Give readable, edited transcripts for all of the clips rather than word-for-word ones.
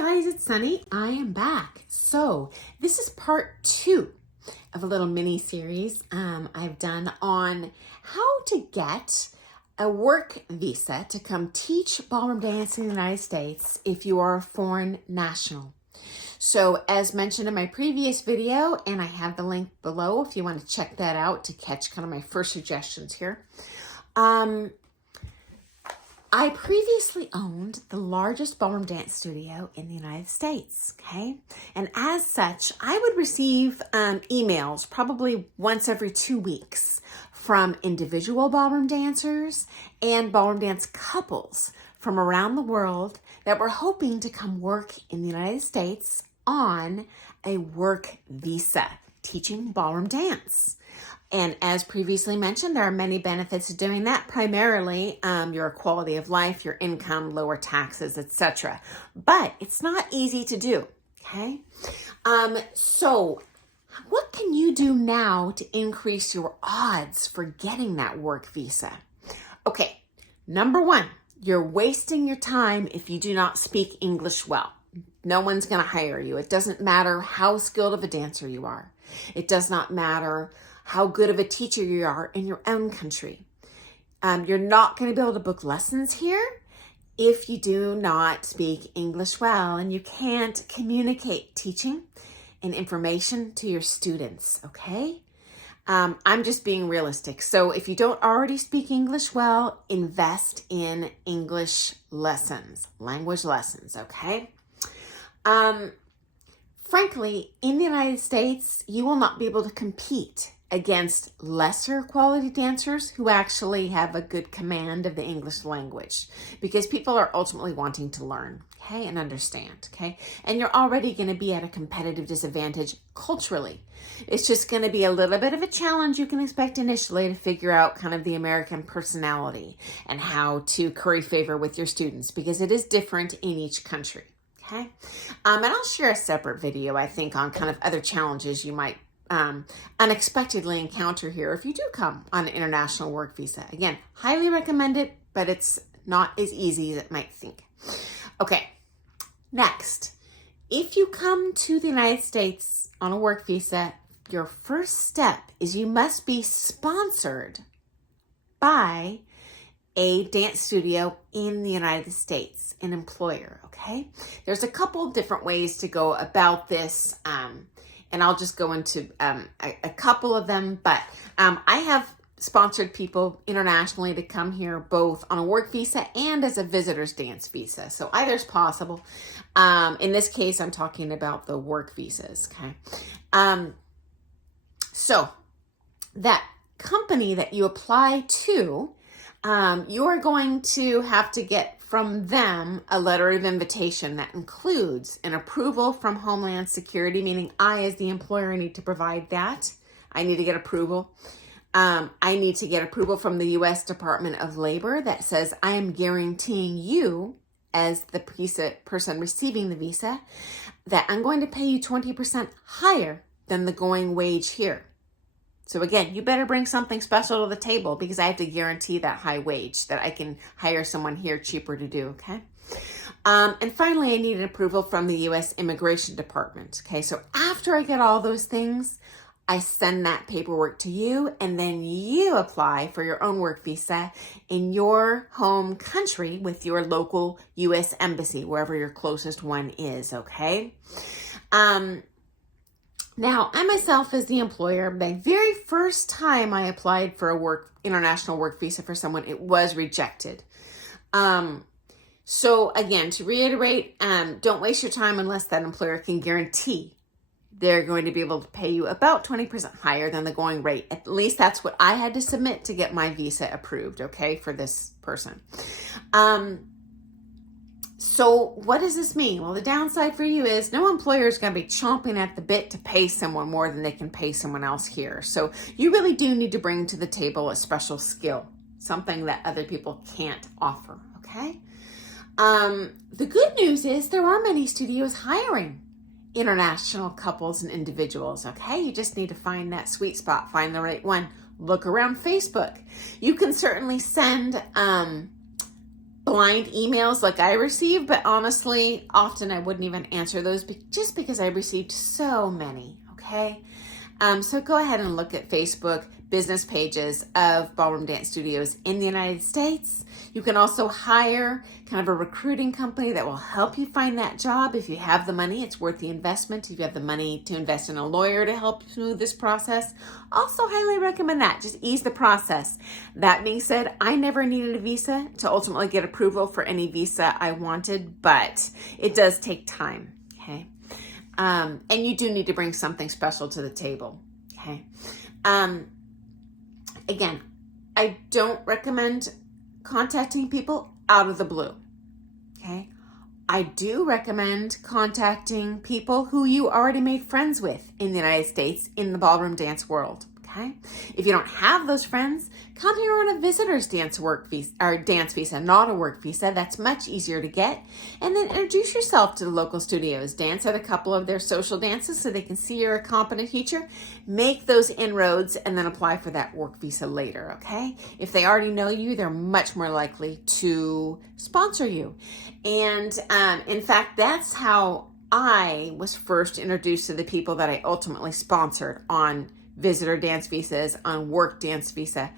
guys, it's Sunny. I am back. So this is part 2 of a little mini series I've done on how to get a work visa to come teach ballroom dance in the United States if you are a foreign national. So as mentioned in my previous video, and I have the link below if you want to check that out to catch kind of my first suggestions here. I previously owned the largest ballroom dance studio in the United States, okay? And as such, I would receive emails probably once every 2 weeks from individual ballroom dancers and ballroom dance couples from around the world that were hoping to come work in the United States on a work visa, teaching ballroom dance. And as previously mentioned, there are many benefits to doing that, primarily your quality of life, your income, lower taxes, etc. But it's not easy to do, okay? So what can you do now to increase your odds for getting that work visa? Okay, number 1, you're wasting your time if you do not speak English well. No one's going to hire you. It doesn't matter how skilled of a dancer you are. It does not matter how good of a teacher you are in your own country. You're not going to be able to book lessons here if you do not speak English well, and you can't communicate teaching and information to your students, okay? I'm just being realistic. So if you don't already speak English well, invest in English lessons, language lessons, okay? Frankly, in the United States, you will not be able to compete against lesser quality dancers who actually have a good command of the English language, because people are ultimately wanting to learn, okay, and understand, okay? And you're already going to be at a competitive disadvantage culturally. It's just going to be a little bit of a challenge you can expect initially to figure out kind of the American personality and how to curry favor with your students, because it is different in each country, okay? And I'll share a separate video, I think, on kind of other challenges you might unexpectedly encounter here if you do come on an international work visa. Again, highly recommend it, but it's not as easy as it might think. Okay, next, if you come to the United States on a work visa, your first step is you must be sponsored by a dance studio in the United States, an employer, okay? There's a couple different ways to go about this, and I'll just go into a couple of them, but I have sponsored people internationally to come here both on a work visa and as a visitor's dance visa. So either's possible. In this case, I'm talking about the work visas, okay? So that company that you apply to, you are going to have to get from them a letter of invitation that includes an approval from Homeland Security, meaning I, as the employer, need to provide that. I need to get approval. I need to get approval from the U.S. Department of Labor that says I am guaranteeing you, as the person receiving the visa, that I'm going to pay you 20% higher than the going wage here. So again, you better bring something special to the table, because I have to guarantee that high wage that I can hire someone here cheaper to do, okay? And finally, I need an approval from the U.S. Immigration Department, okay? So after I get all those things, I send that paperwork to you, and then you apply for your own work visa in your home country with your local U.S. Embassy, wherever your closest one is, okay? Now, I myself, as the employer, the very first time I applied for a international work visa for someone, it was rejected. So again, to reiterate, don't waste your time unless that employer can guarantee they're going to be able to pay you about 20% higher than the going rate. At least that's what I had to submit to get my visa approved, okay, for this person. So what does this mean? Well, the downside for you is no employer is going to be chomping at the bit to pay someone more than they can pay someone else here. So you really do need to bring to the table a special skill, something that other people can't offer, okay? The good news is there are many studios hiring international couples and individuals, okay? You just need to find that sweet spot, find the right one. Look around Facebook. You can certainly send blind emails like I receive, but honestly, often I wouldn't even answer those just because I received so many, okay? So go ahead and look at Facebook business pages of ballroom dance studios in the United States. You can also hire kind of a recruiting company that will help you find that job. If you have the money, it's worth the investment. If you have the money to invest in a lawyer to help smooth this process, also highly recommend that. Just ease the process. That being said, I never needed a visa to ultimately get approval for any visa I wanted, but it does take time, okay? And you do need to bring something special to the table, okay? Again, I don't recommend contacting people out of the blue, okay? I do recommend contacting people who you already made friends with in the United States in the ballroom dance world, okay? If you don't have those friends, come here on a visitor's dance visa, not a work visa. That's much easier to get. And then introduce yourself to the local studios. Dance at a couple of their social dances so they can see you're a competent teacher. Make those inroads and then apply for that work visa later, okay? If they already know you, they're much more likely to sponsor you. And in fact, that's how I was first introduced to the people that I ultimately sponsored on visitor dance visas, on work dance visa.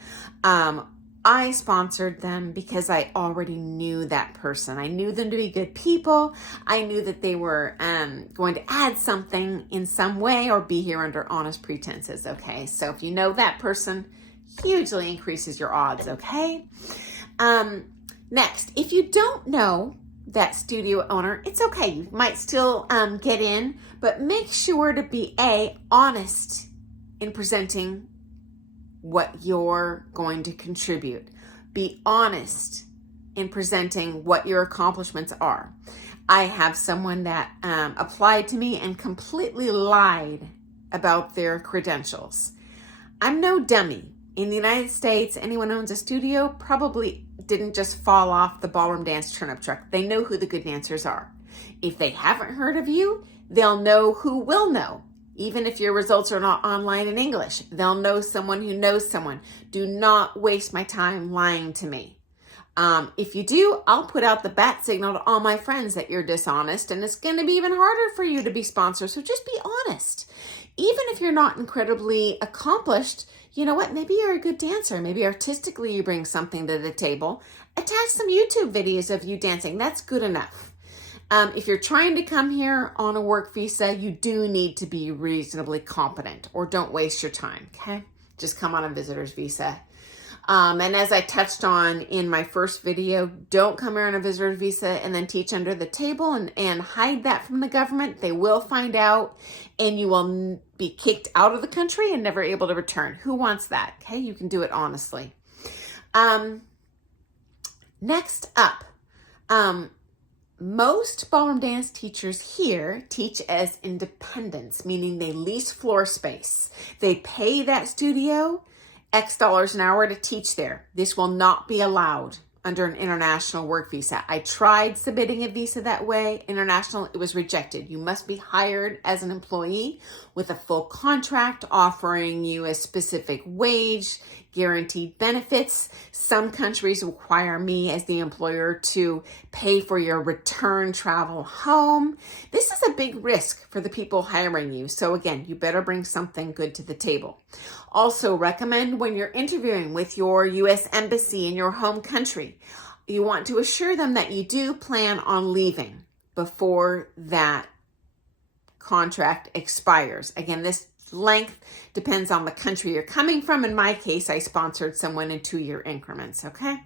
I sponsored them because I already knew that person. I knew them to be good people. I knew that they were going to add something in some way or be here under honest pretenses, okay? So if you know that person, hugely increases your odds, okay? Next, if you don't know that studio owner, it's okay. You might still get in, but make sure to be honest in presenting what you're going to contribute. Be honest in presenting what your accomplishments are. I have someone that applied to me and completely lied about their credentials. I'm no dummy. In the United States, anyone who owns a studio probably didn't just fall off the ballroom dance turnip truck. They know who the good dancers are. If they haven't heard of you, they'll know who will know. Even if your results are not online in English, they'll know someone who knows someone. Do not waste my time lying to me. If you do, I'll put out the bat signal to all my friends that you're dishonest, and it's going to be even harder for you to be sponsored. So just be honest. Even if you're not incredibly accomplished, you know what? Maybe you're a good dancer. Maybe artistically you bring something to the table. Attach some YouTube videos of you dancing. That's good enough. If you're trying to come here on a work visa, you do need to be reasonably competent, or don't waste your time, okay? Just come on a visitor's visa. And as I touched on in my first video, don't come here on a visitor's visa and then teach under the table and hide that from the government. They will find out and you will be kicked out of the country and never able to return. Who wants that? Okay, you can do it honestly. Next up, most ballroom dance teachers here teach as independents, meaning they lease floor space. They pay that studio X dollars an hour to teach there. This will not be allowed under an international work visa. I tried submitting a visa that way, international, it was rejected. You must be hired as an employee with a full contract offering you a specific wage, guaranteed benefits. Some countries require me as the employer to pay for your return travel home. This is a big risk for the people hiring you. So again, you better bring something good to the table. Also recommend when you're interviewing with your U.S. Embassy in your home country, you want to assure them that you do plan on leaving before that contract expires. Again, this length depends on the country you're coming from. In my case, I sponsored someone in 2-year increments, okay?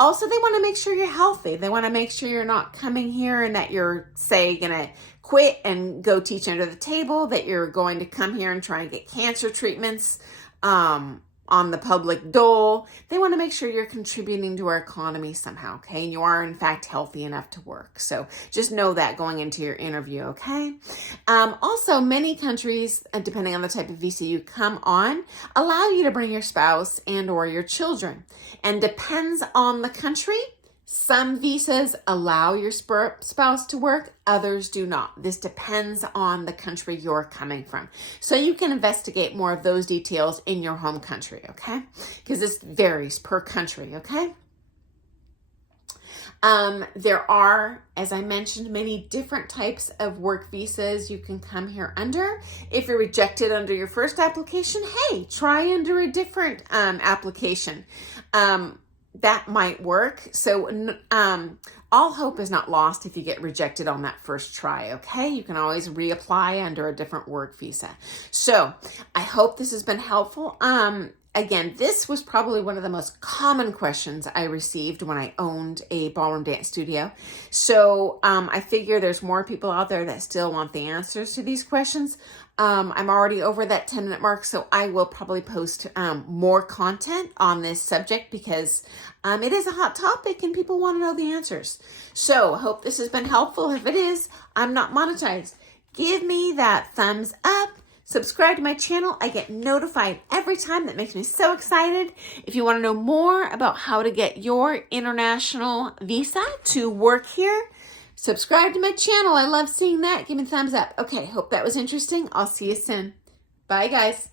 Also, they want to make sure you're healthy. They want to make sure you're not coming here and that you're, say, going to quit and go teach under the table, that you're going to come here and try and get cancer treatments on the public dole. They want to make sure you're contributing to our economy somehow, okay? And you are, in fact, healthy enough to work. So just know that going into your interview, okay? Also, many countries, depending on the type of visa you come on, allow you to bring your spouse and or your children. And depends on the country. Some visas allow your spouse to work, others do not. This depends on the country you're coming from. So you can investigate more of those details in your home country, okay? Because this varies per country, okay? There are, as I mentioned, many different types of work visas you can come here under. If you're rejected under your first application, hey, try under a different application. That might work. So all hope is not lost if you get rejected on that first try, okay? You can always reapply under a different work visa. So I hope this has been helpful. Again, this was probably one of the most common questions I received when I owned a ballroom dance studio. So I figure there's more people out there that still want the answers to these questions. I'm already over that 10-minute mark, so I will probably post more content on this subject because it is a hot topic and people want to know the answers. So I hope this has been helpful. If it is, I'm not monetized. Give me that thumbs up. Subscribe to my channel. I get notified every time. That makes me so excited. If you want to know more about how to get your international visa to work here, subscribe to my channel. I love seeing that. Give me a thumbs up. Okay, hope that was interesting. I'll see you soon. Bye, guys.